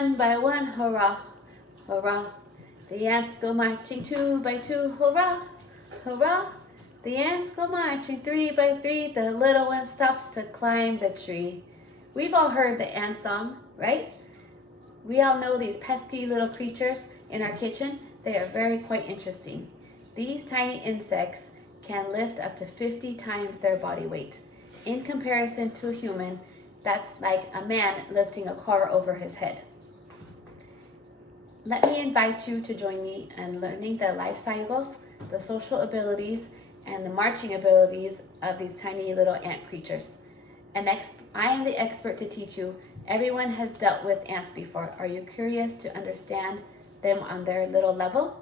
One by one, hurrah, hurrah. The ants go marching two by two, hurrah, hurrah. The ants go marching three by three. The little one stops to climb the tree. We've all heard the ant song, right? We all know these pesky little creatures in our kitchen. They are quite interesting. These tiny insects can lift up to 50 times their body weight. In comparison to a human, that's like a man lifting a car over his head. Let me invite you to join me in learning the life cycles, the social abilities, and the marching abilities of these tiny little ant creatures. I am the expert to teach you. Everyone has dealt with ants before. Are you curious to understand them on their little level?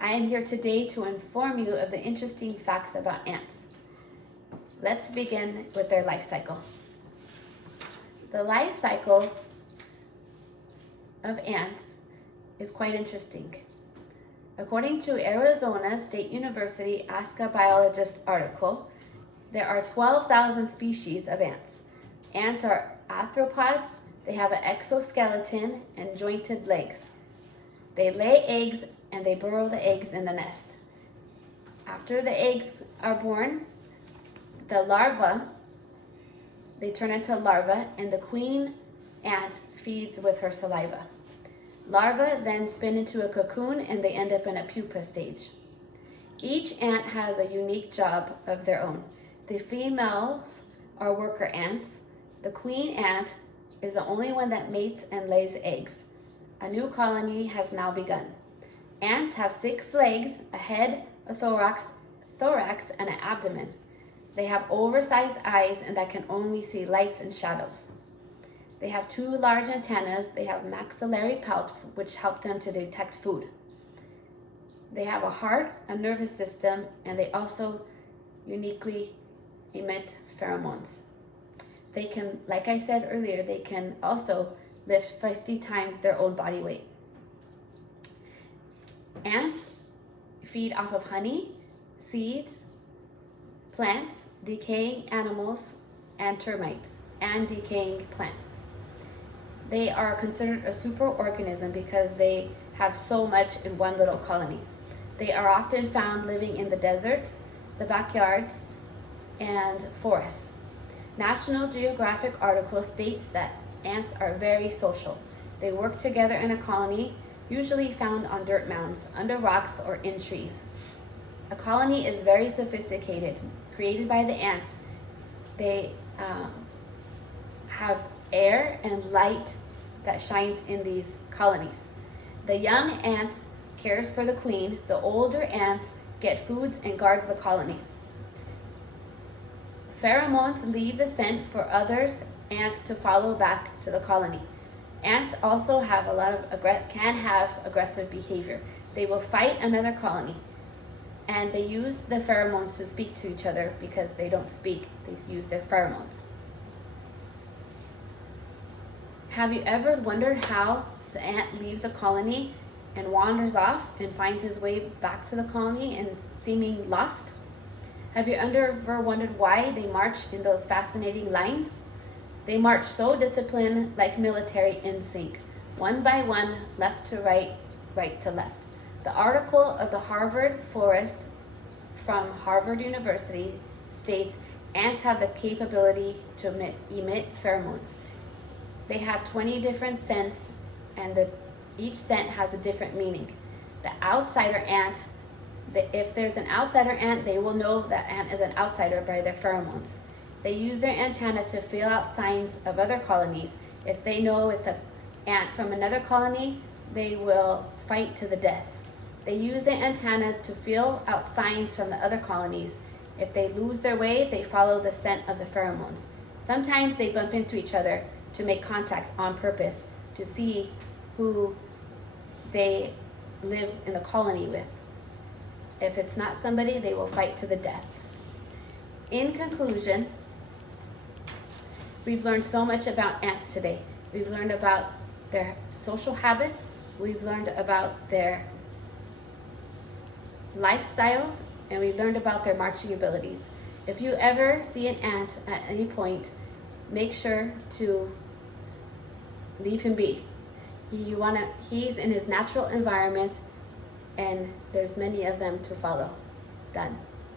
I am here today to inform you of the interesting facts about ants. Let's begin with their life cycle. The life cycle of ants is quite interesting. According to Arizona State University Ask a Biologist article, there are 12,000 species of ants. Ants are arthropods. They have an exoskeleton and jointed legs. They lay eggs and they burrow the eggs in the nest. After the eggs are born, they turn into larvae, and the queen ant feeds with her saliva. Larvae then spin into a cocoon and they end up in a pupa stage. Each ant has a unique job of their own. The females are worker ants. The queen ant is the only one that mates and lays eggs. A new colony has now begun. Ants have 6 legs, a head, a thorax, and an abdomen. They have oversized eyes and that can only see lights and shadows. They have 2 large antennas. They have maxillary palps, which help them to detect food. They have a heart, a nervous system, and they also uniquely emit pheromones. They can, like I said earlier, they can also lift 50 times their own body weight. Ants feed off of honey, seeds, plants, decaying animals, and termites, and decaying plants. They are considered a superorganism because they have so much in one little colony. They are often found living in the deserts, the backyards, and forests. National Geographic article states that ants are very social. They work together in a colony, usually found on dirt mounds, under rocks, or in trees. A colony is very sophisticated, created by the ants. They have air and light that shines in these colonies. The young ants cares for the queen. The older ants get foods and guards the colony. Pheromones leave the scent for others ants to follow back to the colony. Ants also have can have aggressive behavior. They will fight another colony, and they use the pheromones to speak to each other because they don't speak. They use their pheromones. Have you ever wondered how the ant leaves the colony and wanders off and finds his way back to the colony and seeming lost? Have you ever wondered why they march in those fascinating lines? They march so disciplined, like military, in sync, one by one, left to right, right to left. The article of the Harvard Forest from Harvard University states ants have the capability to emit pheromones. They have 20 different scents, and each scent has a different meaning. The outsider ant, if there's an outsider ant, they will know that ant is an outsider by their pheromones. They use their antenna to feel out signs of other colonies. If they know it's an ant from another colony, they will fight to the death. They use their antennas to feel out signs from the other colonies. If they lose their way, they follow the scent of the pheromones. Sometimes they bump into each other to make contact on purpose to see who they live in the colony with. If it's not somebody, they will fight to the death. In conclusion, we've learned so much about ants today. We've learned about their social habits. We've learned about their lifestyles, and we learned about their marching abilities. If you ever see an ant at any point, make sure to leave him be. He's in his natural environment, and there's many of them to follow. Done.